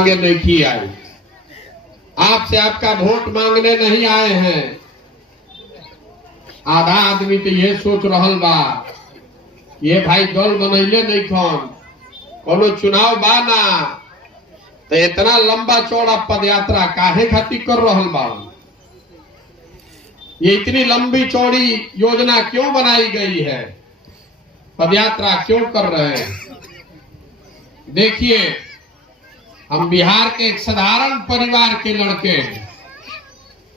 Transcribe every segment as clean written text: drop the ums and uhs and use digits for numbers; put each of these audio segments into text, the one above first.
आगे नहीं आई। आपसे आपका वोट मांगने नहीं आए हैं। आधा आदमी तो ये सोच रहल बा ये भाई दल बनैले नहीं कोनो चुनाव बा ना तो इतना लंबा चौड़ा पदयात्रा काहे खातिर कर रहल बा। ये इतनी लंबी चौड़ी योजना क्यों बनाई गई है, पदयात्रा क्यों कर रहे हैं। देखिए, हम बिहार के एक साधारण परिवार के लड़के हैं।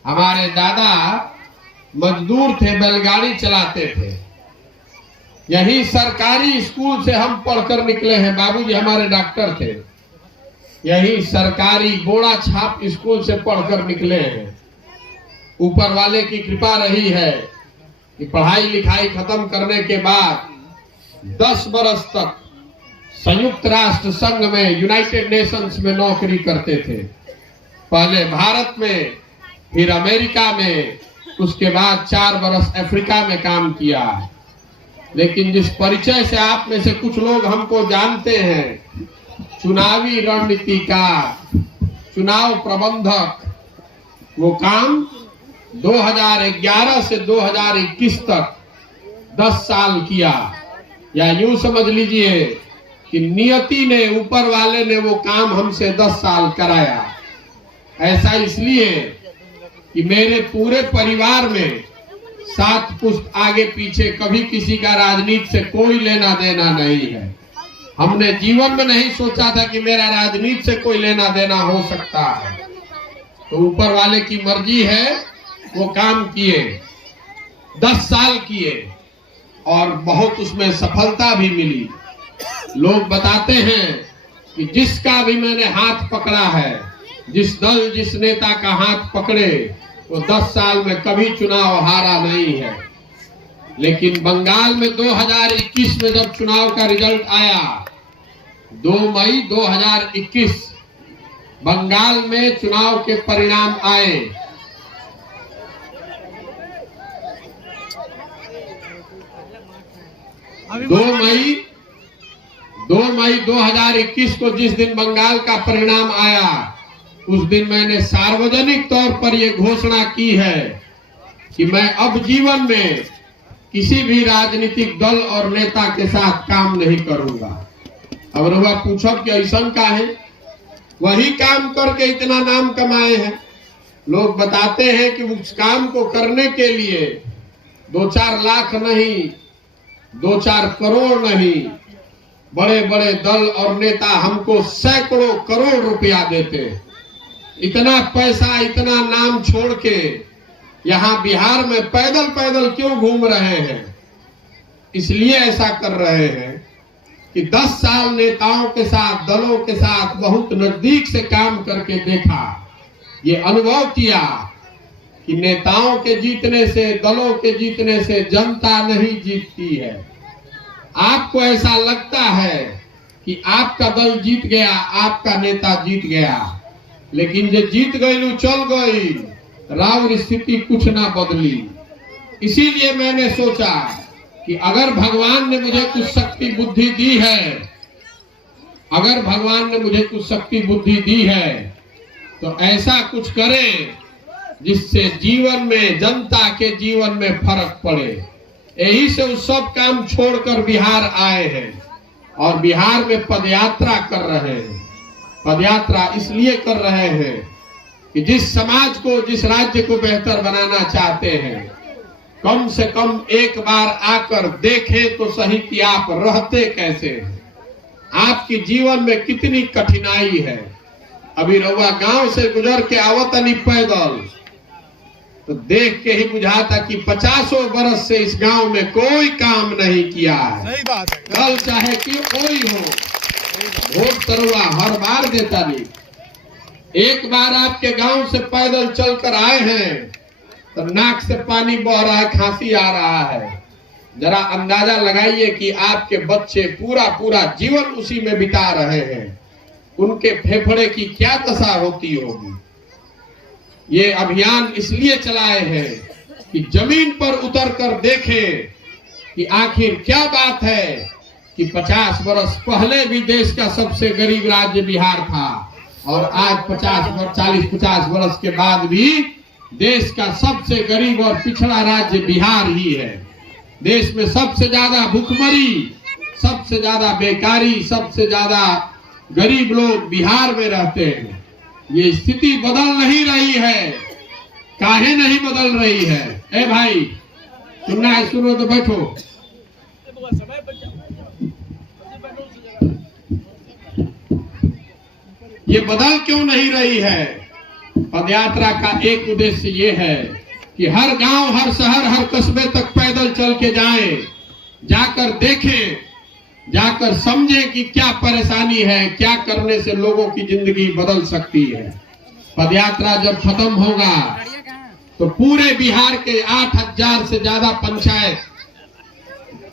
हमारे दादा मजदूर थे, बैलगाड़ी चलाते थे। यही सरकारी स्कूल से हम पढ़कर निकले हैं। बाबूजी हमारे डॉक्टर थे। यही सरकारी बोड़ा छाप स्कूल से पढ़कर निकले हैं। ऊपर वाले की कृपा रही है कि पढ़ाई लिखाई खत्म करने के बाद 10 बरस तक संयुक्त राष्ट्र संघ में, यूनाइटेड नेशंस में नौकरी करते थे। पहले भारत में, फिर अमेरिका में, उसके बाद 4 बरस अफ्रीका में काम किया। लेकिन जिस परिचय से आप में से कुछ लोग हमको जानते हैं, चुनावी रणनीति का चुनाव प्रबंधक, वो काम 2011 से 2021 तक 10 साल किया। या यूं समझ लीजिए कि नियति ने, ऊपर वाले ने वो काम हमसे 10 साल कराया। ऐसा इसलिए कि मेरे पूरे परिवार में 7 पुश्त आगे पीछे कभी किसी का राजनीति से कोई लेना देना नहीं है। हमने जीवन में नहीं सोचा था कि मेरा राजनीति से कोई लेना देना हो सकता है। तो ऊपर वाले की मर्जी है, वो काम किए, 10 साल किए और बहुत उसमें सफलता भी मिली। लोग बताते हैं कि जिसका भी मैंने हाथ पकड़ा है, जिस दल जिस नेता का हाथ पकड़े, वो 10 साल में कभी चुनाव हारा नहीं है। लेकिन बंगाल में 2021 में जब चुनाव का रिजल्ट आया, 2 मई 2021 बंगाल में चुनाव के परिणाम आए। दो मई 2021 को जिस दिन बंगाल का परिणाम आया, उस दिन मैंने सार्वजनिक तौर पर यह घोषणा की है कि मैं अब जीवन में किसी भी राजनीतिक दल और नेता के साथ काम नहीं करूंगा। अब रउआ पूछब कि ऐसा का है, वही काम करके इतना नाम कमाए हैं। लोग बताते हैं कि उस काम को करने के लिए 2-4 लाख नहीं, 2-4 करोड़ नहीं, बड़े बड़े दल और नेता हमको सैकड़ों करोड़ रुपया देते। इतना पैसा, इतना नाम छोड़ के यहाँ बिहार में पैदल पैदल क्यों घूम रहे हैं? इसलिए ऐसा कर रहे हैं कि 10 साल नेताओं के साथ, दलों के साथ बहुत नजदीक से काम करके देखा, ये अनुभव किया कि नेताओं के जीतने से, दलों के जीतने से जनता नहीं जीतती है। आपको ऐसा लगता है कि आपका दल जीत गया, आपका नेता जीत गया, लेकिन जो जीत गई चल गई, राव स्थिति कुछ ना बदली। इसीलिए मैंने सोचा कि अगर भगवान ने मुझे कुछ शक्ति बुद्धि दी है, अगर भगवान ने मुझे कुछ शक्ति बुद्धि दी है, तो ऐसा कुछ करें जिससे जीवन में, जनता के जीवन में फर्क पड़े। यही से वो सब काम छोड़कर बिहार आए हैं और बिहार में पदयात्रा कर रहे हैं। पदयात्रा इसलिए कर रहे हैं कि जिस समाज को, जिस राज्य को बेहतर बनाना चाहते हैं, कम से कम एक बार आकर देखें तो सही कि आप रहते कैसे हैं, आपके जीवन में कितनी कठिनाई है। अभी रउआ गांव से गुजर के आवतनी पैदल, तो देख के ही बुझाता कि 50 बरस से इस गांव में कोई काम नहीं किया है। सही बात है। कल चाहे कि कोई हो, वोट तरुआ हर बार देता नहीं। एक बार आपके गांव से पैदल चलकर आए हैं तो नाक से पानी बह रहा है, खांसी आ रहा है। जरा अंदाजा लगाइए कि आपके बच्चे पूरा पूरा जीवन उसी में बिता रहे हैं, उनके फेफड़े की क्या दशा होती होगी। ये अभियान इसलिए चलाए हैं कि जमीन पर उतरकर देखें कि आखिर क्या बात है कि 50 बरस पहले भी देश का सबसे गरीब राज्य बिहार था, और आज 40-50 वर्ष के बाद भी देश का सबसे गरीब और पिछड़ा राज्य बिहार ही है। देश में सबसे ज्यादा भूखमरी, सबसे ज्यादा बेकारी, सबसे ज्यादा गरीब लोग बिहार में रहते हैं। ये स्थिति बदल नहीं रही है। काहे नहीं बदल रही है? ए भाई, सुनना है? सुनो तो बैठो। ये बदल क्यों नहीं रही है? पदयात्रा का एक उद्देश्य ये है कि हर गांव, हर शहर, हर कस्बे तक पैदल चल के जाएं, जाकर देखें, जाकर समझें कि क्या परेशानी है, क्या करने से लोगों की जिंदगी बदल सकती है। पदयात्रा जब खत्म होगा तो पूरे बिहार के 8,000 से ज्यादा पंचायत,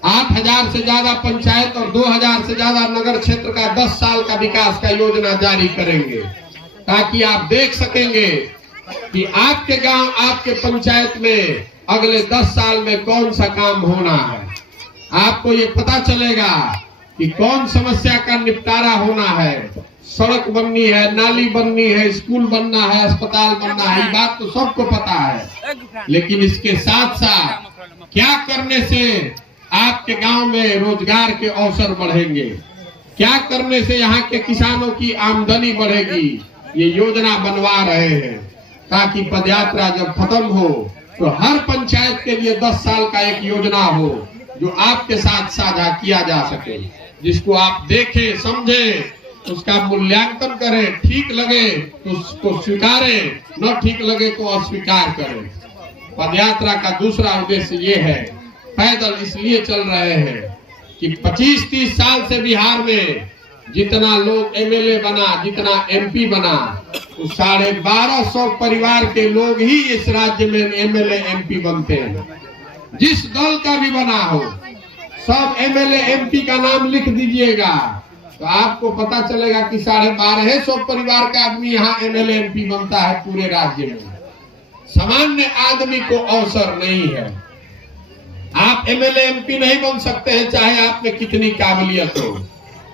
8,000 से ज्यादा पंचायत और 2,000 से ज्यादा नगर क्षेत्र का 10 साल का विकास का योजना जारी करेंगे, ताकि आप देख सकेंगे कि आपके गांव, आपके पंचायत में अगले 10 साल में कौन सा काम होना है। आपको ये पता चलेगा कि कौन समस्या का निपटारा होना है। सड़क बननी है, नाली बननी है, स्कूल बनना है, अस्पताल बनना है, ये बात तो सबको पता है। लेकिन इसके साथ साथ क्या करने से आपके गांव में रोजगार के अवसर बढ़ेंगे, क्या करने से यहाँ के किसानों की आमदनी बढ़ेगी, ये योजना बनवा रहे हैं, ताकि पदयात्रा जब खत्म हो तो हर पंचायत के लिए 10 साल का एक योजना हो जो आपके साथ साझा किया जा सके, जिसको आप देखें, समझें, उसका मूल्यांकन करें, ठीक लगे तो उसको स्वीकारें, न ठीक लगे तो अस्वीकार करें। पदयात्रा का दूसरा उद्देश्य ये है, पैदल इसलिए चल रहे हैं कि 25-30 साल से बिहार में जितना लोग एमएलए बना, जितना एमपी बना, 1250 परिवार के लोग ही इस राज्य में एमएलए एमपी बनते हैं। जिस दल का भी बना हो, सब एमएलए एमपी का नाम लिख दीजिएगा तो आपको पता चलेगा कि 1250 परिवार का आदमी यहाँ एमएलए एमपी बनता है पूरे राज्य में। सामान्य आदमी को अवसर नहीं है। आप एमएलए एमपी नहीं बन सकते हैं, चाहे आप में कितनी काबिलियत हो।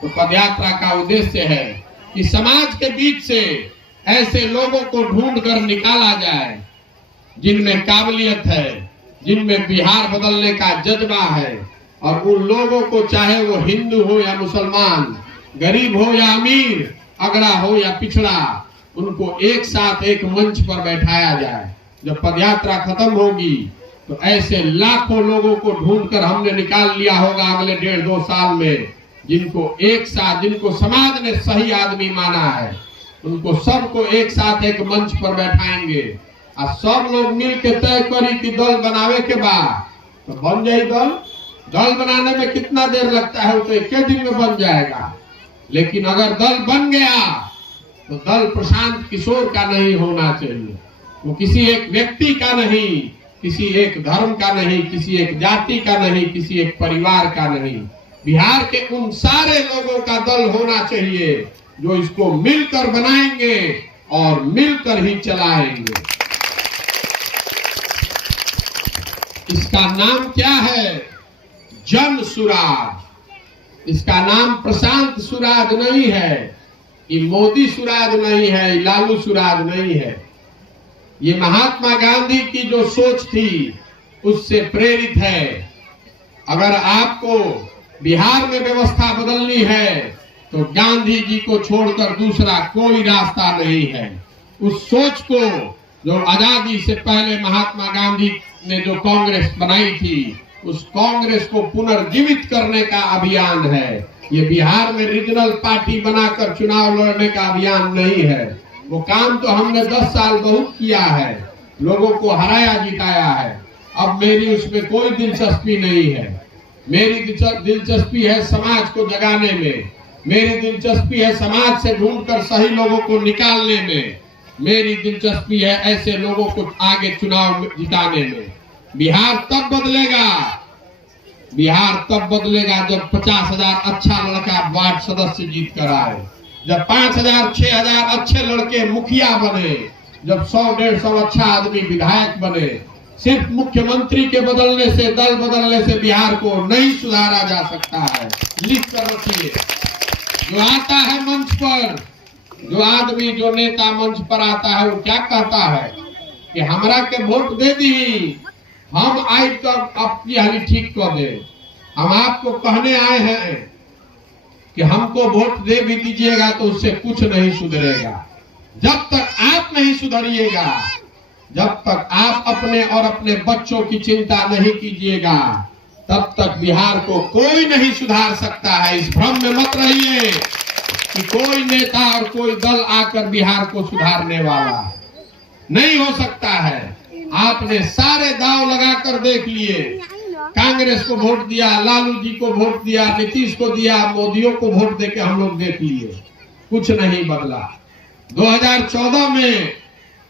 तो पदयात्रा का उद्देश्य है कि समाज के बीच से ऐसे लोगों को ढूंढ कर निकाला जाए जिनमें काबिलियत है, जिनमें बिहार बदलने का जज्बा है, और उन लोगों को, चाहे वो हिंदू हो या मुसलमान, गरीब हो या अमीर, अगड़ा हो या पिछड़ा, उनको एक साथ एक मंच पर बैठाया जाए। जब पदयात्रा खत्म होगी तो ऐसे लाखों लोगों को ढूंढकर हमने निकाल लिया होगा अगले 1.5-2 साल में, जिनको एक साथ, जिनको समाज ने सही आदमी माना है, उनको सबको एक साथ एक मंच पर बैठाएंगे और सब लोग मिल के तय करी कि दल बनावे के बाद तो बन जाए दल। दल बनाने में कितना देर लगता है, वो तो एक दिन में बन जाएगा। लेकिन अगर दल बन गया तो दल प्रशांत किशोर का नहीं होना चाहिए, वो किसी एक व्यक्ति का नहीं, किसी एक धर्म का नहीं, किसी एक जाति का नहीं, किसी एक परिवार का नहीं। बिहार के उन सारे लोगों का दल होना चाहिए जो इसको मिलकर बनाएंगे और मिलकर ही चलाएंगे। इसका नाम क्या है? जन सुराज। इसका नाम प्रशांत सुराज नहीं है, ये मोदी सुराज नहीं है, ये लालू सुराज नहीं है। ये महात्मा गांधी की जो सोच थी उससे प्रेरित है। अगर आपको बिहार में व्यवस्था बदलनी है तो गांधी जी को छोड़कर दूसरा कोई रास्ता नहीं है। उस सोच को, जो आजादी से पहले महात्मा गांधी ने जो कांग्रेस बनाई थी, उस कांग्रेस को पुनर्जीवित करने का अभियान है। ये बिहार में रीजनल पार्टी बनाकर चुनाव लड़ने का अभियान नहीं है। वो काम तो हमने 10 साल बहुत किया है, लोगों को हराया जिताया है। अब मेरी उसमें कोई दिलचस्पी नहीं है। मेरी दिलचस्पी है समाज को जगाने में, मेरी दिलचस्पी है समाज से ढूंढकर सही लोगों को निकालने में, मेरी दिलचस्पी है ऐसे लोगों को आगे चुनाव जिताने में। बिहार तब बदलेगा, बिहार तब बदलेगा जब 50,000 अच्छा लड़का वार्ड सदस्य जीत कर आए, जब 5,000 6,000 अच्छे लड़के मुखिया बने, जब 100-150 अच्छा आदमी विधायक बने। सिर्फ मुख्यमंत्री के बदलने से, दल बदलने से बिहार को नहीं सुधारा जा सकता है। लिख कर रखिए। जो आता है मंच पर जो आदमी जो नेता मंच पर आता है वो क्या कहता है कि हमरा के वोट दे दी, हम आई तो आपकी हाली ठीक कर दे। हम आपको कहने आए हैं कि हमको वोट दे भी दीजिएगा तो उससे कुछ नहीं सुधरेगा। जब तक आप नहीं सुधरिएगा, जब तक आप अपने और अपने बच्चों की चिंता नहीं कीजिएगा, तब तक बिहार को कोई नहीं सुधार सकता है। इस भ्रम में मत रहिए कि कोई नेता और कोई दल आकर बिहार को सुधारने वाला नहीं हो सकता है। आपने सारे दांव लगाकर देख लिए, कांग्रेस को वोट दिया, लालू जी को वोट दिया, नीतीश को दिया, मोदियों को वोट देके हम लोग देख लिए, कुछ नहीं बदला। 2014 में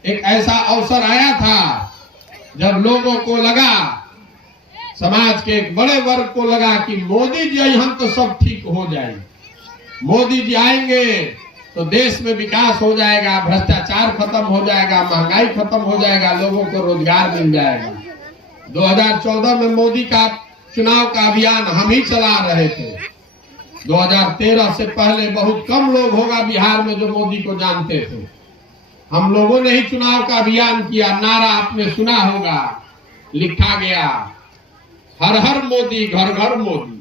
एक ऐसा अवसर आया था जब लोगों को लगा, समाज के एक बड़े वर्ग को लगा कि मोदी जी हम तो सब ठीक हो जाएंगे, मोदी जी आएंगे तो देश में विकास हो जाएगा, भ्रष्टाचार खत्म हो जाएगा, महंगाई खत्म हो जाएगा, लोगों को रोजगार मिल जाएगा। 2014 में मोदी का चुनाव का अभियान हम ही चला रहे थे। 2013 से पहले बहुत कम लोग होगा बिहार में जो मोदी को जानते थे। हम लोगों ने ही चुनाव का अभियान किया। नारा आपने सुना होगा, लिखा गया, हर हर मोदी घर घर मोदी,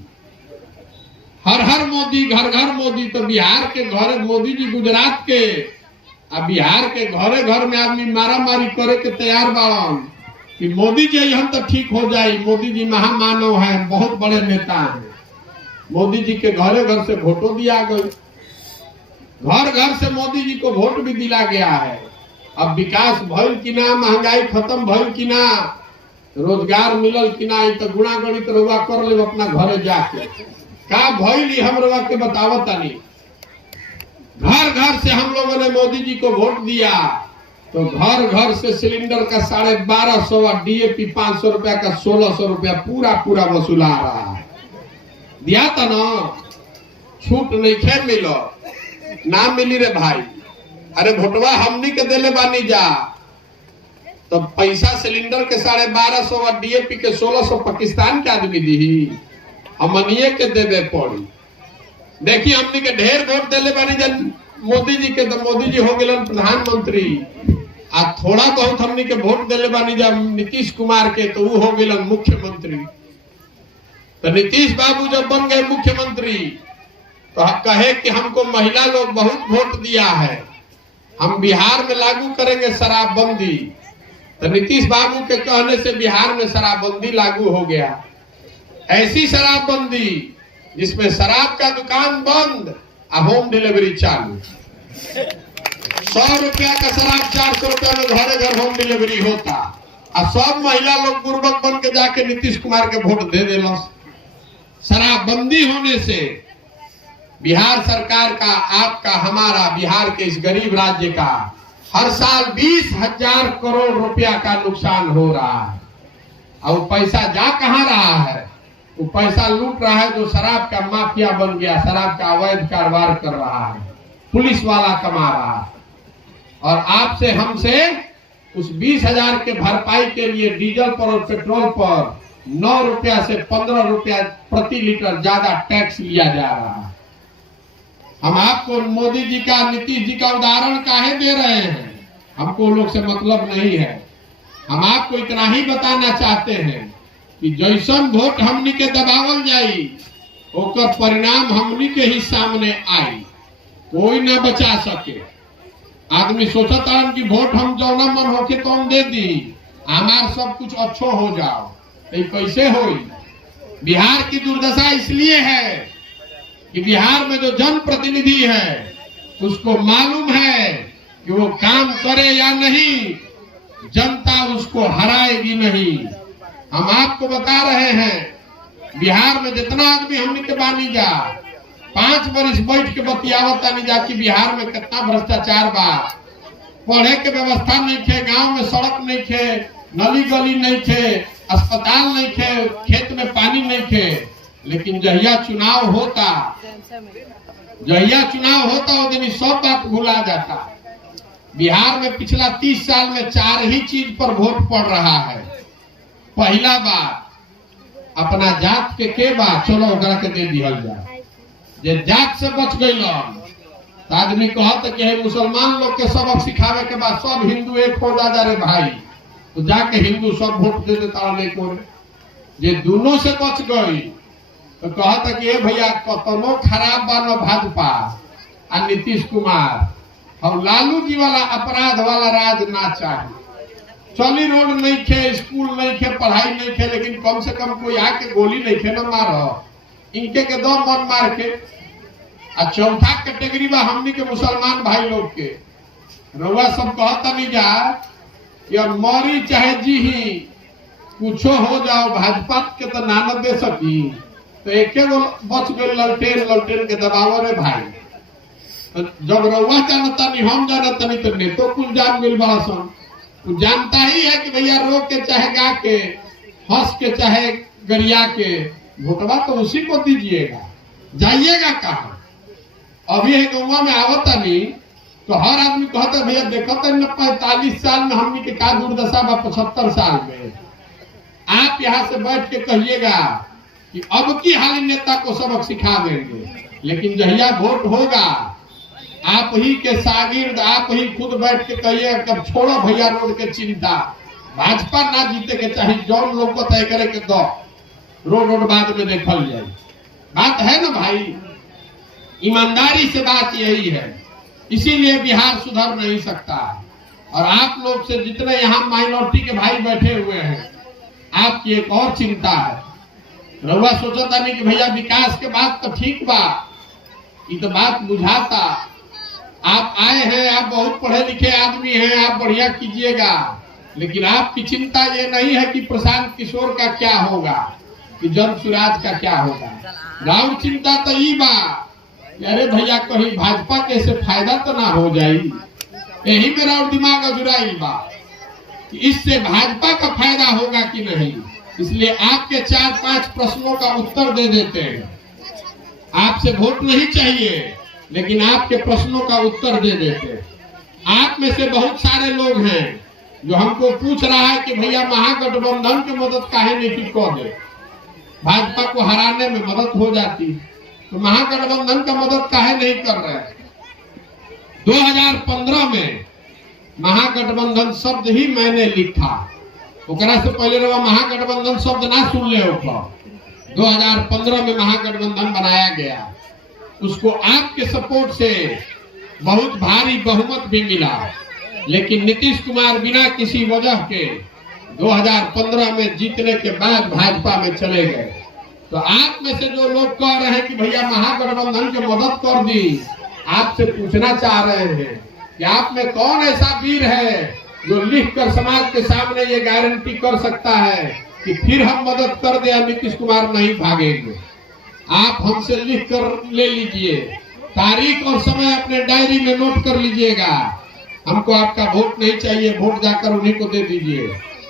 हर हर मोदी घर घर मोदी। तो बिहार के घर मोदी जी गुजरात के, अब बिहार के घरे घर में आदमी मारा मारी करे के तैयार बाड़न कि मोदी जी हम तो ठीक हो जाए। मोदी जी महामानव हैं, बहुत बड़े नेता हैं। मोदी जी के घरे घर से वोटो दिया गई, घर घर से मोदी जी को वोट भी दिला गया है। अब विकास भइल कि ना, महंगाई खत्म भइल कि ना, रोजगार मिलल कि ना, तो गुणा गणित रउआ कर ले अपना घरे जाके। का भइल हम रउआ के बतावत तानी। घर घर से हम लोगों ने मोदी जी को वोट दिया तो घर घर से सिलेंडर का 1250 और DAP 500 रुपया का 1600 रुपया पूरा पूरा वसूला रहा है। दिया था ना, छूट नहीं खे मिलो ना मिली रे भाई। अरे भोटवा हमनी के देले बानी जा, तो पैसा सिलेंडर के 1250 और DAP के 1600 पाकिस्तान के आदमी दी, हमनिए के देवे पड़ी। देखिए हमनी के ढेर वोट देले बानी जन मोदी जी के, तो मोदी जी हो गए प्रधानमंत्री। आ थोड़ा बहुत हमनी के वोट देले बानी जब नीतीश कुमार के, तो वो हो गए मुख्यमंत्री। तो नीतीश बाबू जब बन गए मुख्यमंत्री तो कहे कि हमको महिला लोग बहुत वोट दिया है, हम बिहार में लागू करेंगे शराबबंदी। तो नीतीश बाबू के कहने से बिहार में शराबबंदी लागू हो गया। ऐसी शराबबंदी जिसमें शराब का दुकान बंद और होम डिलीवरी चालू। 100 रुपया का शराब 400 रुपया में घरे घर होम डिलीवरी होता, और सब महिला लोग बुर्बक बन के जाके नीतीश कुमार के वोट दे देला। शराबबंदी होने से बिहार सरकार का, आपका, हमारा, बिहार के इस गरीब राज्य का हर साल 20,000 करोड़ रुपया का नुकसान हो रहा है। और पैसा जा कहां रहा है? वो पैसा लूट रहा है जो शराब का माफिया बन गया, शराब का अवैध कारोबार कर रहा है, पुलिस वाला कमा रहा है। और आपसे हमसे उस 20,000 के भरपाई के लिए डीजल पर और पेट्रोल पर 9 रुपया से 15 रुपया प्रति लीटर ज्यादा टैक्स लिया जा रहा है। हम आपको मोदी जी का, नीतीश जी का उदाहरण काहे दे रहे हैं? हमको लोग से मतलब नहीं है। हम आपको इतना ही बताना चाहते हैं कि जैसन वोट हमनी के दबावल जाई, ओकर परिणाम हमनी के ही सामने आई, कोई ना बचा सके। आदमी सोचता है कि वोट हम जौना मन होके तो हम दे दी, हमार सब कुछ अच्छो हो जाओ, तो कैसे हो? बिहार की दुर्दशा इसलिए है कि बिहार में जो जनप्रतिनिधि है उसको मालूम है कि वो काम करे या नहीं, जनता उसको हराएगी नहीं। हम आपको बता रहे हैं बिहार में जितना आदमी हमने के बानी जा 5 वर्ष बैठ के बतियावता नहीं जा कि बिहार में कितना भ्रष्टाचार बा, पढ़े के व्यवस्था नहीं थे, गांव में सड़क नहीं थे, नली गली नहीं थे, अस्पताल नहीं थे, खेत में पानी नहीं थे। लेकिन जहिया चुनाव होता वो दिन सब बात भुला जाता। बिहार में पिछला 30 साल में 4 ही चीज पर वोट पड़ रहा है। पहला बात अपना जात के बात, चलो ओकरा के दे दिहल जाए। जे जात से बच गई तो आदमी कहता कि है मुसलमान लोग के सबक सिखावे के बाद सब हिंदू एक हो जा रे भाई, तो जाके हिंदू सब वोट दे देता नहीं को जे दोनों से बच गई। तो कहता कि भैया कतनो खराब बा न भाजपा आ नीतीश कुमार, और लालू जी वाला अपराध वाला राज ना चाहिए। चली रोड नहीं खे, स्कूल नहीं खे, पढ़ाई नहीं खे, लेकिन कम से कम कोई आके गोली नहीं खे न मारो, इनके के दो मन मार के। आ चौथा कैटेगरी बा हमनी के मुसलमान भाई लोग के, रउआ सब कहता नहीं जा कि अब मरी चाहे जी ही कुछो हो जाओ, भाजपा के तो नानक दे सकी, तो एक बच गए ललटेन के दबाव रे भाई। तो जब रउआ जानता नहीं हम जानता नहीं, तो नेतो कुछ जान मिल बड़ा सन, तो जानता ही है कि भैया रो के चाहे गा के, हंस के चाहे गरिया के, वोटवा तो उसी को दीजिएगा, जाइएगा कहाँ। अभी एक गाँव में आवता नहीं तो हर आदमी कहता भैया देखते न 45 साल में हमनी के का दुर्दशा बा, 75 साल में। आप यहाँ से बैठ के कहिएगा कि अब की हाल नेता को सबक सिखा देंगे, लेकिन जहिया वोट होगा आप ही के शागिर्द आप ही खुद बैठ के कहिएगा कब छोड़ो भैया रोड के चिंता, भाजपा ना जीते के चाहिए, जौन लोग को तय करे के दो, रोड बाद में देखल जाए। बात है ना भाई, ईमानदारी से बात यही है, इसीलिए बिहार सुधर नहीं सकता। और आप लोग से जितने यहाँ माइनॉरिटी के भाई बैठे हुए हैं, आपकी एक और चिंता है। रउआ सोचता नहीं कि भैया विकास के बात तो ठीक बा, ये तो बात बुझाता, आप आए हैं, आप बहुत पढ़े लिखे आदमी हैं, आप बढ़िया कीजिएगा, लेकिन आपकी चिंता ये नहीं है कि प्रशांत किशोर का क्या होगा, कि जन सुराज का क्या होगा। राउर चिंता तो ये बा, अरे भैया कहीं भाजपा के से फायदा तो ना हो जाए, यही मेरा दिमाग अजुराई बा कि इससे भाजपा का फायदा होगा कि नहीं। इसलिए आपके 4-5 प्रश्नों का उत्तर दे देते हैं। आपसे वोट नहीं चाहिए, लेकिन आपके प्रश्नों का उत्तर दे देते हैं। आप में से बहुत सारे लोग हैं जो हमको पूछ रहा है कि भैया महागठबंधन की मदद काहे नहीं कर दे, भाजपा को हराने में मदद हो जाती, तो महागठबंधन का मदद काहे नहीं कर रहे। 2015 में महागठबंधन शब्द ही मैंने लिखा, ओकरा से पहले रहा महागठबंधन शब्द ना सुन ले। 2015 में महागठबंधन बनाया गया, उसको आपके सपोर्ट से बहुत भारी बहुमत भी मिला, लेकिन नीतीश कुमार बिना किसी वजह के 2015 में जीतने के बाद भाजपा में चले गए। तो आप में से जो लोग कह रहे हैं कि भैया महागठबंधन की मदद कर दी, आपसे पूछना चाह रहे हैं कि आप में कौन ऐसा वीर है जो लिखकर समाज के सामने ये गारंटी कर सकता है कि फिर हम मदद कर दे, नीतीश कुमार नहीं भागेंगे। आप हमसे लिख कर ले लीजिए, तारीख और समय अपने डायरी में नोट कर लीजिएगा। हमको आपका वोट नहीं चाहिए, वोट जाकर उन्हीं को दे दीजिए,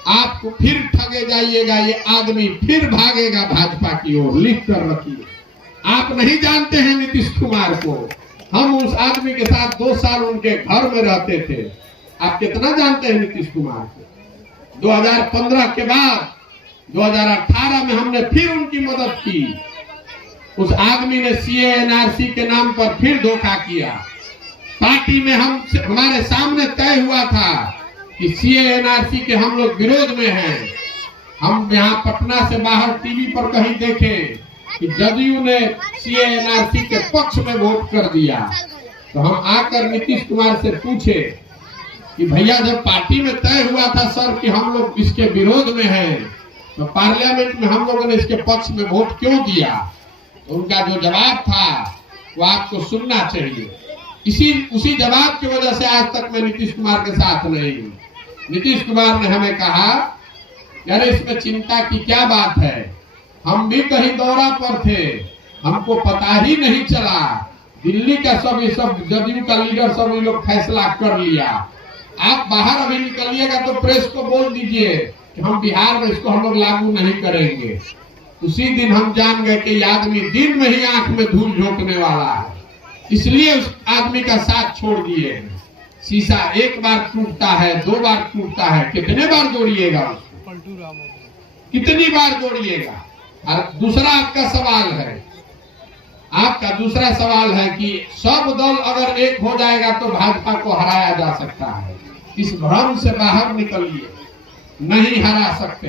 आपको फिर ठगे जाइएगा, ये आदमी फिर भागेगा भाजपा की ओर। लिख कर रखिए। आप नहीं जानते हैं नीतीश कुमार को, हम उस आदमी के साथ 2 साल उनके घर में रहते थे। आप कितना जानते हैं नीतीश कुमार को। 2015 के बाद 2018 में हमने फिर उनकी मदद की। उस आदमी ने सीए एनआरसी के नाम पर फिर धोखा किया। पार्टी में हमारे सामने तय हुआ था कि सीए एनआरसी के हम लोग विरोध में हैं। हम यहाँ पटना से बाहर टीवी पर कहीं देखे कि जदयू ने सीए एनआरसी के पक्ष में वोट कर दिया, तो हम आकर नीतीश कुमार से पूछे कि भैया जब पार्टी में तय हुआ था सर कि हम लोग इसके विरोध में हैं, तो पार्लियामेंट में हम लोगों ने इसके पक्ष में वोट क्यों दिया। तो उनका जो जवाब था वो आपको सुनना चाहिए। उसी जवाब की वजह से आज तक मैं नीतीश कुमार के साथ नहीं हूँ। नीतीश कुमार ने हमें कहा यार इसमें चिंता की क्या बात है, हम भी कहीं दौरा पर थे, हमको पता ही नहीं चला, दिल्ली का सब जदयू का लीडर सब ये लोग फैसला कर लिया। आप बाहर अभी निकलिएगा तो प्रेस को बोल दीजिए कि हम बिहार में इसको हम लोग लागू नहीं करेंगे। उसी दिन हम जान गए कि यह आदमी दिन में ही आंख में धूल झोंकने वाला है, इसलिए उस आदमी का साथ छोड़ दिए। शीशा एक बार टूटता है, 2 बार टूटता है, कितने बार जोड़िएगा उसको, कितनी बार जोड़िएगा। और दूसरा आपका सवाल है, आपका दूसरा सवाल है कि सब दल अगर एक हो जाएगा तो भाजपा को हराया जा सकता है। इस भ्रम से बाहर निकलिए, नहीं हरा सकते।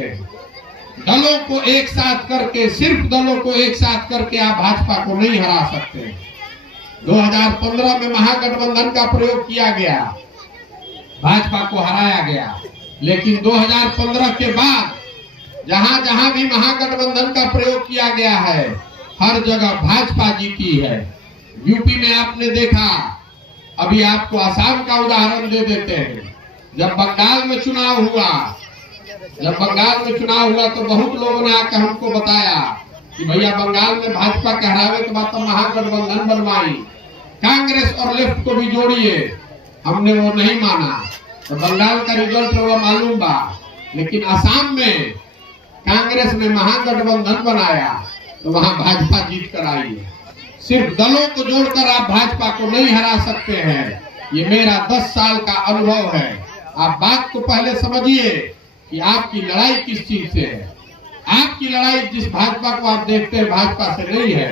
दलों को एक साथ करके, सिर्फ दलों को एक साथ करके आप भाजपा को नहीं हरा सकते। 2015 में महागठबंधन का प्रयोग किया गया, भाजपा को हराया गया, लेकिन 2015 के बाद जहां जहां भी महागठबंधन का प्रयोग किया गया है, हर जगह भाजपा जीती है। यूपी में आपने देखा, अभी आपको असम का उदाहरण दे देते हैं। जब बंगाल में चुनाव हुआ तो बहुत लोगों ने आकर हमको बताया कि भैया बंगाल में भाजपा के हरावे के बाद तो महागठबंधन बनवाई, कांग्रेस और लेफ्ट को भी जोड़िए। हमने वो नहीं माना, तो बंगाल का रिजल्ट वो मालूम बा, लेकिन असम में कांग्रेस ने महागठबंधन बनाया तो वहां भाजपा जीत कर आई है। सिर्फ दलों को जोड़कर आप भाजपा को नहीं हरा सकते हैं, ये मेरा 10 साल का अनुभव है। आप बात को पहले समझिए कि आपकी लड़ाई किस चीज से है। आपकी लड़ाई जिस भाजपा को आप देखते हैं भाजपा से नहीं है।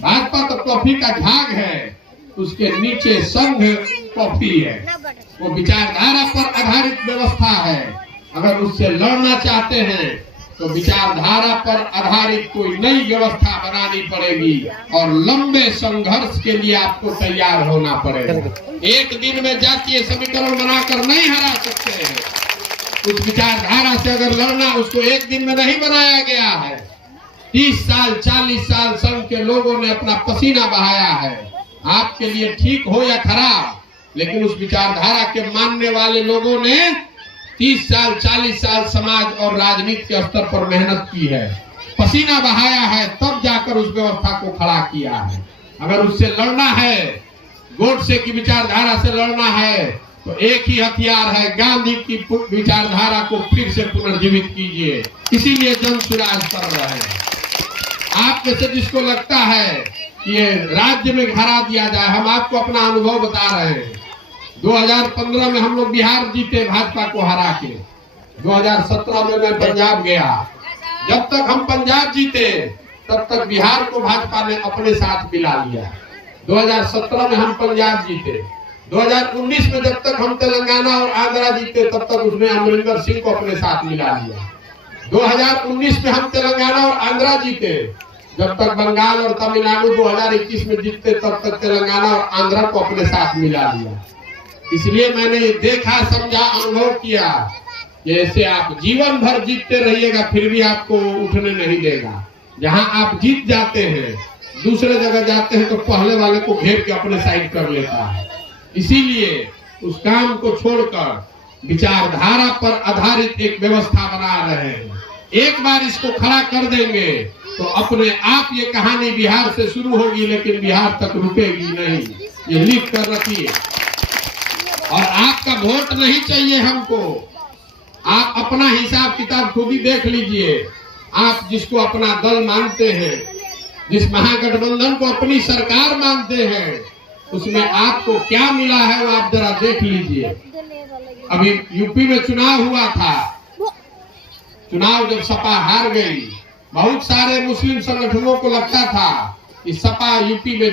भाजपा तो कॉफी का झाग है, उसके नीचे संघ कॉफी है। वो विचारधारा पर आधारित व्यवस्था है। अगर उससे लड़ना चाहते हैं तो विचारधारा पर आधारित कोई नई व्यवस्था बनानी पड़ेगी और लंबे संघर्ष के लिए आपको तैयार होना पड़ेगा। एक दिन में जातीय समीकरण बनाकर नहीं हरा सकते हैं। उस विचारधारा से अगर लड़ना, उसको एक दिन में नहीं बनाया गया है। 30 साल 40 साल संघ के लोगों ने अपना पसीना बहाया है। आपके लिए ठीक हो या खराब, लेकिन उस विचारधारा के मानने वाले लोगों ने 30 साल 40 साल समाज और राजनीति के स्तर पर मेहनत की है, पसीना बहाया है, तब जाकर उस व्यवस्था को खड़ा किया है। अगर उससे लड़ना है, गोडसे की विचारधारा से लड़ना है, तो एक ही हथियार है, गांधी की विचारधारा को फिर से पुनर्जीवित कीजिए। इसीलिए जन सुराज कर रहे हैं। आप में से जिसको लगता है कि ये राज्य में हरा दिया जाए, हम आपको अपना अनुभव बता रहे हैं। 2015 में हम लोग बिहार जीते भाजपा को हरा के। 2017 में मैं पंजाब गया। जब तक हम पंजाब जीते तब तक बिहार को भाजपा ने अपने साथ मिला लिया। 2017 में हम पंजाब जीते। 2019 में जब तक हम तेलंगाना और आंध्रा जीते तब तक उसने अमरिंदर सिंह को अपने साथ मिला लिया। 2019 में हम तेलंगाना और आंध्रा जीते, जब तक बंगाल और तमिलनाडु 2021 में जीतते तब तक तेलंगाना और आंध्रा को अपने साथ मिला लिया। इसलिए मैंने ये देखा, समझा, अनुभव किया कि ऐसे आप जीवन भर जीतते रहिएगा फिर भी आपको उठने नहीं देगा। जहां आप जीत जाते हैं, दूसरे जगह जाते हैं तो पहले वाले को घेर के अपने साइड कर लेता है। इसीलिए उस काम को छोड़कर विचारधारा पर आधारित एक व्यवस्था बना रहे हैं। एक बार इसको खड़ा कर देंगे तो अपने आप ये कहानी बिहार से शुरू होगी, लेकिन बिहार तक रुकेगी नहीं। ये लिख कर रखिए। और आपका वोट नहीं चाहिए हमको। आप अपना हिसाब किताब खुद ही देख लीजिए। आप जिसको अपना दल मानते हैं, जिस महागठबंधन को अपनी सरकार मानते हैं, उसमें आपको क्या मिला है वो आप जरा देख लीजिए। अभी यूपी में चुनाव हुआ था। चुनाव जब सपा हार गई, बहुत सारे मुस्लिम संगठनों को लगता था कि सपा यूपी में